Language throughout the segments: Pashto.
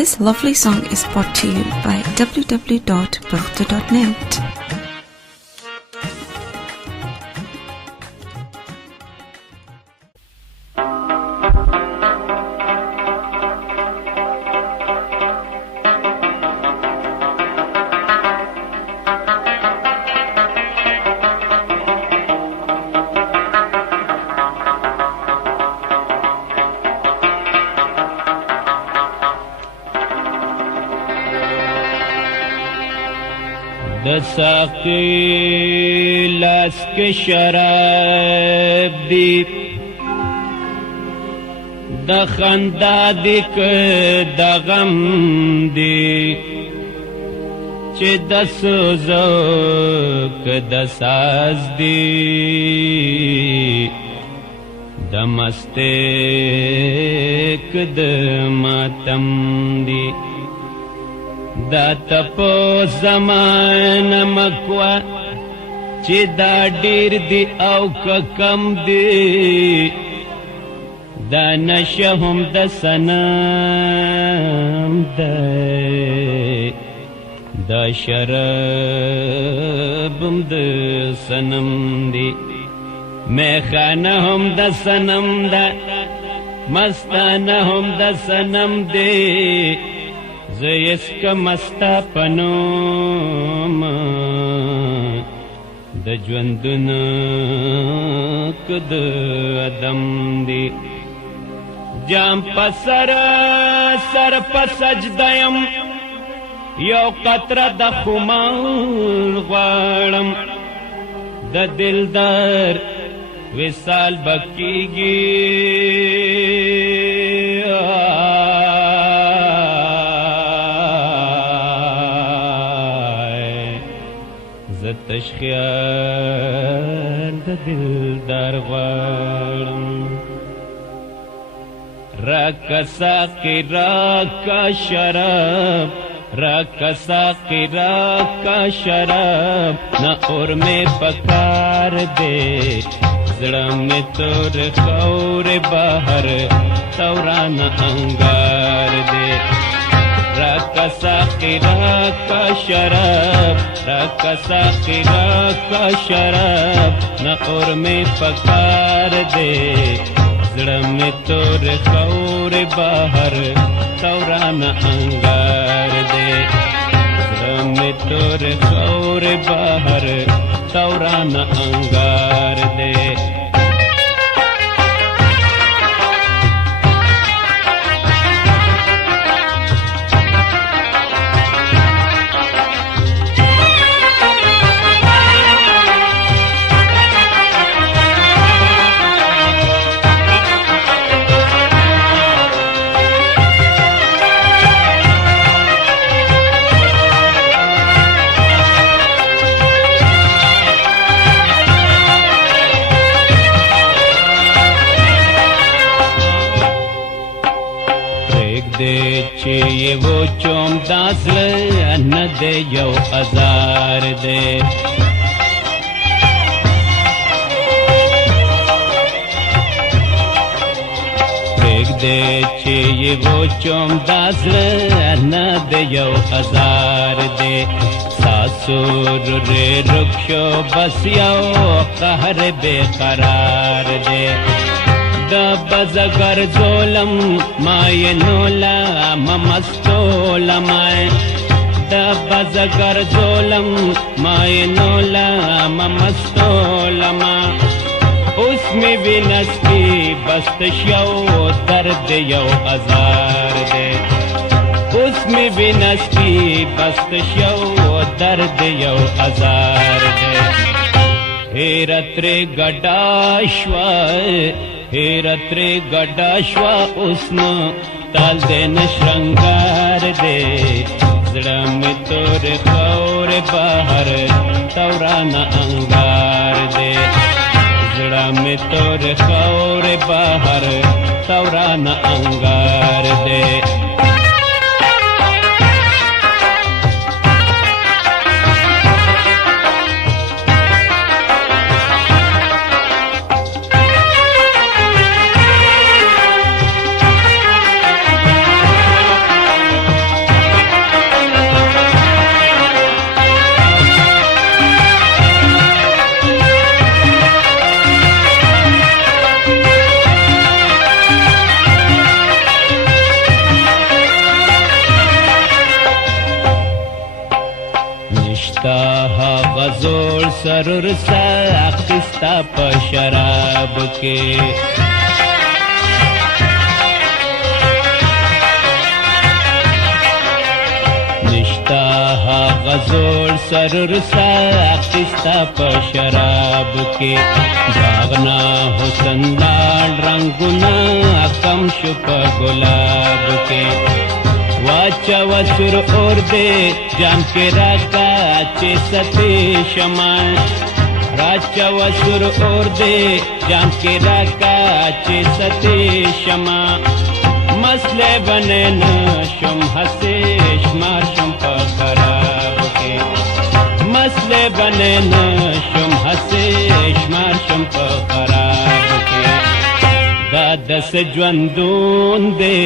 This lovely song is brought to you by www.baruta.net. साकी लास के शराब दी द खंदा दिक द गम दी चे द सोज़ोक द साज दी द मस्तेक द मातम दी دا تپو زمان مکوا چی دا ډیر دی او کم دی دا نشه هم د سنم دی دا شراب هم د سنم دی میخانه هم د سنم دا مستانه هم د سنم دی زیسک مستا پنوم د ژوندون کد ادم دی جام پسر سر پسجدیم یو قطره د خمار غواړم د دلدار وصال بکیږي تشخیال د دلدار غواړم راکا ساقی راکا شراب راکا ساقی راکا شراب نا اور میں پکار دے زڑا میں تور خور باہر تورانا انگار دے راکا ساقی راکا شراب راکا ساقی راکا شراب نا اور میں پکار دے زڑا میں تور خور باہر تورانا انگار دے زڑا میں تور خور باہر تورانا انگار دے چی یہ وہ چوم داسل نہ دے یو ازار دے دیکھ دے چی یہ وہ چوم داسل نہ دے یو ازار دے ساسور رے رکشو بس یو قہر بے قرار دے دا بزگر زولم مای نولا ممستولا مای دا بزگر زولم مای نولا ممستولا ما اس میں بھی نسکی بستش یو درد یو ازار دے اس میں بھی نسکی بستش یو درد یو ازار دے حیرت رے گڈاشوائے حیرت رے گڈاشوا اسنو تال دے نشرنگار دے زڑا میں تور خور باہر تورانا انگار دے زڑا میں تور خور باہر تورانا انگار دے सरुर सा अखिस्ता प शराब के निश्ता हा गजोर सरुर सा अखिस्ता प शराब के भावना हुसन लाल रंगुना कम शुप गुलाब के वाचा वसुर और दे जाम के राका चे सती शमान राचा वसुर और दे जाम के राका चे सती शमा मसले बने न शुम हसेश मार शुम खराब के मसले बने न शुम हसेश मार शुम खराब के दादा से ज्वंदून दे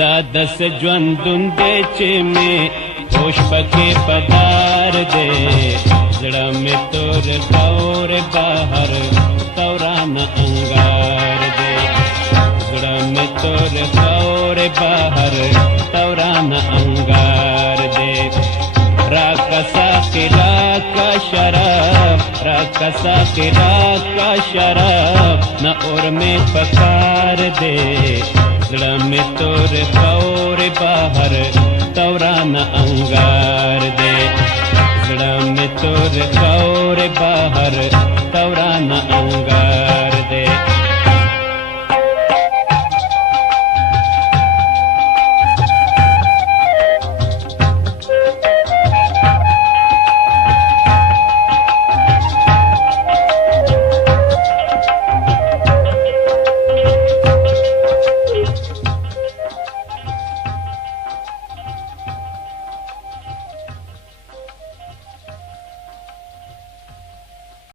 दादा से ज्वंदुन दे चे में होश पके पदार दे जड़ा में तोर खौर बाहर तौरान अंगार दे जड़ा में तोर खौर बाहर तौरान अंगार दे राकसा के राका शराब राकसा के राका शराब न और में पकार दे जड़ा में तोर खौर बाहर तौरान अंगार दे जड़ा में तोर खौर बाहर